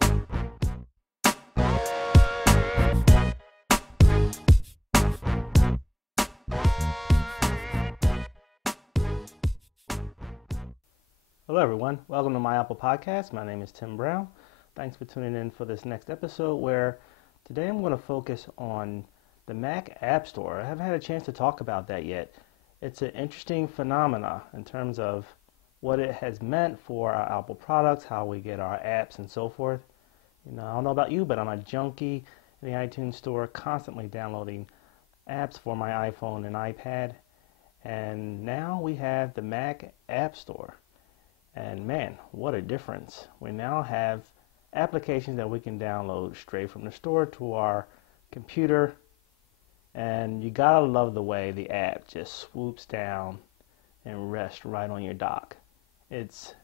Hello everyone, welcome to my Apple Podcast. My name is Tim Brown. Thanks for tuning in for this next episode where today I'm going to focus on the Mac App Store. I haven't had a chance to talk about that yet. It's an interesting phenomena in terms of what it has meant for our Apple products, how we get our apps and so forth. I don't know about you, but I'm a junkie in the iTunes Store, constantly downloading apps for my iPhone and iPad. And now we have the Mac App Store. And man, what a difference. We now have applications that we can download straight from the store to our computer. And you gotta love the way the app just swoops down and rests right on your dock. It's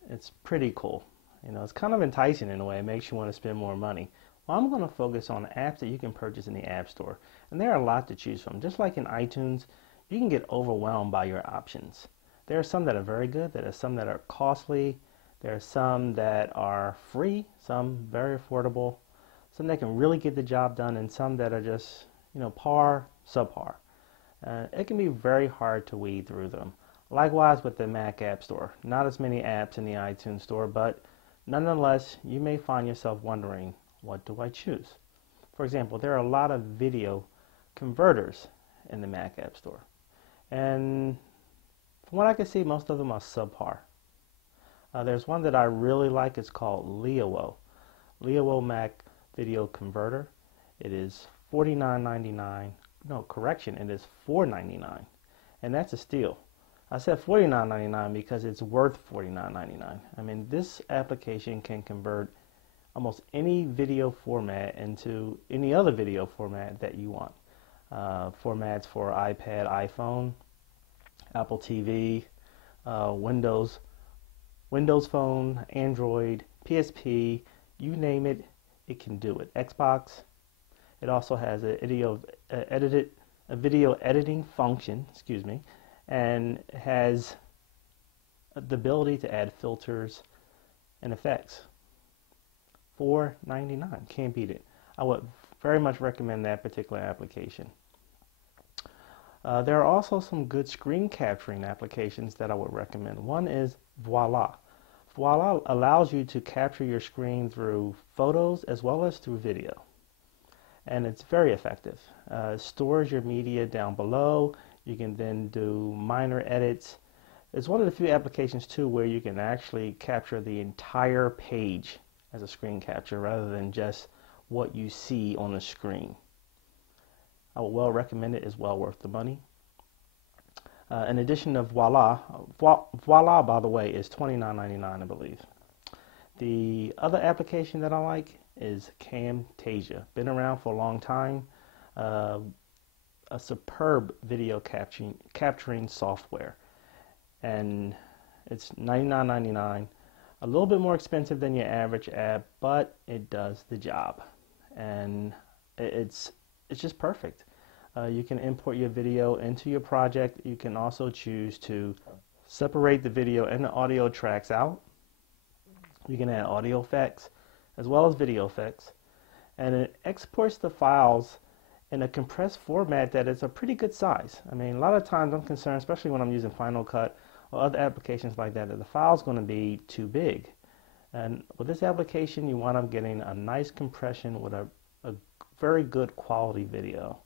pretty cool. It's kind of enticing in a way. It makes you want to spend more money. Well, I'm going to focus on apps that you can purchase in the App Store. And there are a lot to choose from. Just like in iTunes, you can get overwhelmed by your options. There are some that are very good. There are some that are costly. There are some that are free, some very affordable, some that can really get the job done, and some that are just, par, subpar. It can be very hard to weed through them. Likewise with the Mac App Store. Not as many apps in the iTunes Store, but nonetheless, you may find yourself wondering, what do I choose? For example, there are a lot of video converters in the Mac App Store. And from what I can see, most of them are subpar. There's one that I really like. It's called Leowo. Leowo Mac Video Converter. It is $49.99. No, correction, it is $4.99. And that's a steal. I said $49.99 because it's worth $49.99. I mean, this application can convert almost any video format into any other video format that you want. Formats for iPad, iPhone, Apple TV, Windows Phone, Android, PSP, you name it, it can do it. Xbox. It also has a video editing function, and has the ability to add filters and effects. $4.99, can't beat it. I would very much recommend that particular application. There are also some good screen capturing applications that I would recommend. One is Voila. Voila allows you to capture your screen through photos as well as through video. And it's very effective. It stores your media down below. You can then do minor edits. It's one of the few applications too where you can actually capture the entire page as a screen capture rather than just what you see on the screen. I would well recommend it. It's well worth the money. In addition to Voila, Voila, by the way, is $29.99, I believe. The other application that I like is Camtasia. Been around for a long time. A superb video capturing software. And it's $99.99. A little bit more expensive than your average app, but it does the job. And it's just perfect. You can import your video into your project. You can also choose to separate the video and the audio tracks out. You can add audio effects as well as video effects. And it exports the files in a compressed format that is a pretty good size. I mean, a lot of times I'm concerned, especially when I'm using Final Cut or other applications like that the file's going to be too big. And with this application, you wind up getting a nice compression with a very good quality video.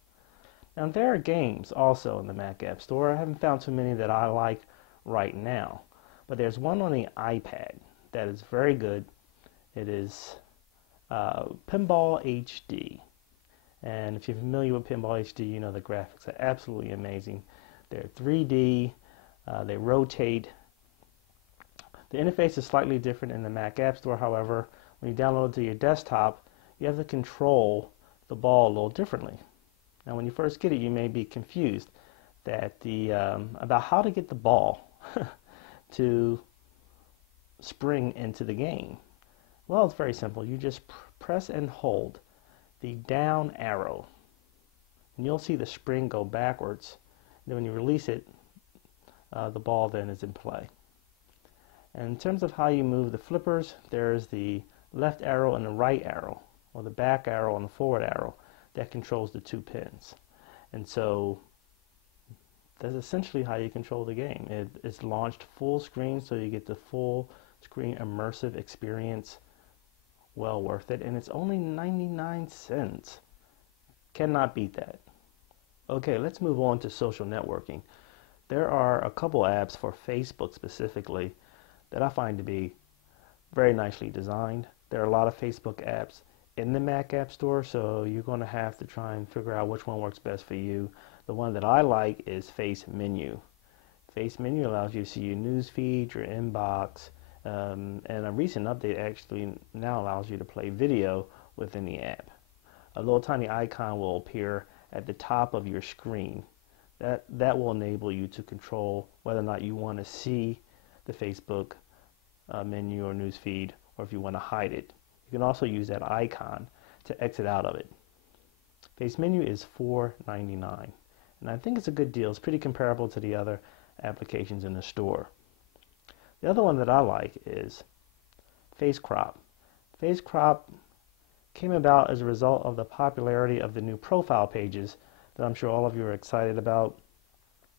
Now, there are games also in the Mac App Store. I haven't found too many that I like right now, but there's one on the iPad that is very good. It is Pinball HD. And if you're familiar with Pinball HD, you know the graphics are absolutely amazing. They're 3D, they rotate. The interface is slightly different in the Mac App Store, however. When you download it to your desktop, you have to control the ball a little differently. Now, when you first get it, you may be confused that about how to get the ball to spring into the game. Well, it's very simple. You just press and hold the down arrow, and you'll see the spring go backwards. And then when you release it, the ball then is in play. And in terms of how you move the flippers, there's the left arrow and the right arrow, or the back arrow and the forward arrow, that controls the 2 pins. And so that's essentially how you control the game. It's launched full screen, so you get the full screen immersive experience. Well worth it, and it's only 99 cents. Cannot beat that. Okay, let's move on to social networking. There are a couple apps for Facebook specifically that I find to be very nicely designed. There are a lot of Facebook apps in the Mac App Store, so you're going to have to try and figure out which one works best for you. The one that I like is Face Menu. Face Menu allows you to see your news feed, your inbox, and a recent update actually now allows you to play video within the app. A little tiny icon will appear at the top of your screen. That will enable you to control whether or not you want to see the Facebook menu or news feed, or if you want to hide it. You can also use that icon to exit out of it. Face Menu is $4.99, and I think it's a good deal. It's pretty comparable to the other applications in the store. The other one that I like is Face Crop. Face Crop came about as a result of the popularity of the new profile pages that I'm sure all of you are excited about.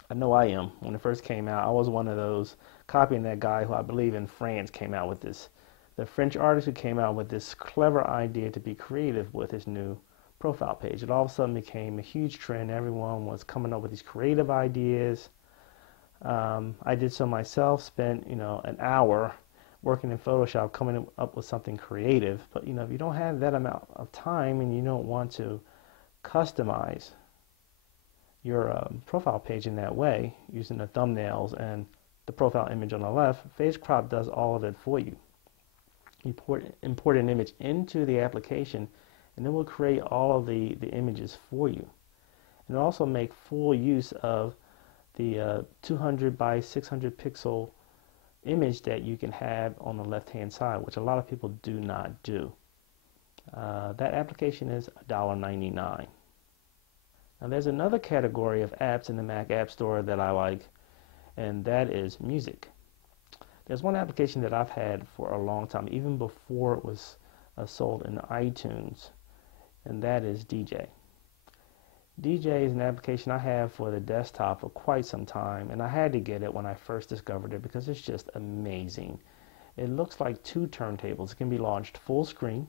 I know I am. When it first came out, I was one of those copying that guy who I believe in France came out with this. The French artist who came out with this clever idea to be creative with his new profile page. It all of a sudden became a huge trend. Everyone was coming up with these creative ideas. I did so myself, spent an hour working in Photoshop coming up with something creative. But if you don't have that amount of time and you don't want to customize your profile page in that way, using the thumbnails and the profile image on the left, Face Crop does all of it for you. You import an image into the application, and it will create all of the images for you. And it'll also make full use of the 200 by 600 pixel image that you can have on the left hand side, which a lot of people do not do. That application is $1.99. Now there's another category of apps in the Mac App Store that I like, and that is music. There's one application that I've had for a long time, even before it was sold in iTunes, and that is DJ. DJ is an application I have for the desktop for quite some time, and I had to get it when I first discovered it because it's just amazing. It looks like 2 turntables. It can be launched full screen,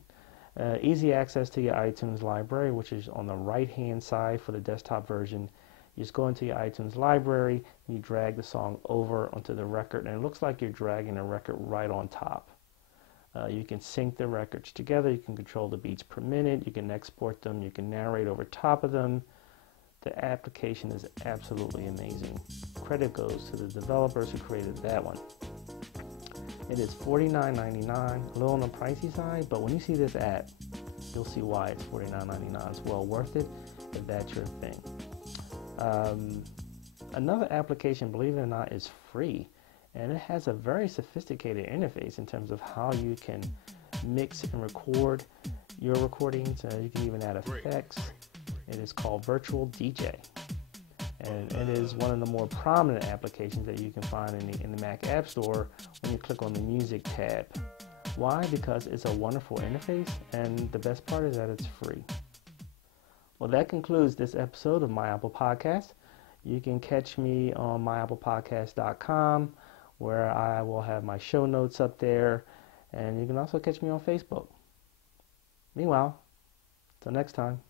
easy access to your iTunes library, which is on the right hand side for the desktop version. You just go into your iTunes library and you drag the song over onto the record, and it looks like you're dragging the record right on top. You can sync the records together. You can control the beats per minute. You can export them. You can narrate over top of them. The application is absolutely amazing. Credit goes to the developers who created that one. It is $49.99, a little on the pricey side, but when you see this app, you'll see why it's $49.99. It's well worth it if that's your thing. Another application, believe it or not, is free, and it has a very sophisticated interface in terms of how you can mix and record your recordings. You can even add effects. It is called Virtual DJ, and it is one of the more prominent applications that you can find in the Mac App Store when you click on the Music tab. Why? Because it's a wonderful interface, and the best part is that it's free. Well, that concludes this episode of My Apple Podcast. You can catch me on myapplepodcast.com, where I will have my show notes up there, and you can also catch me on Facebook. Meanwhile, till next time.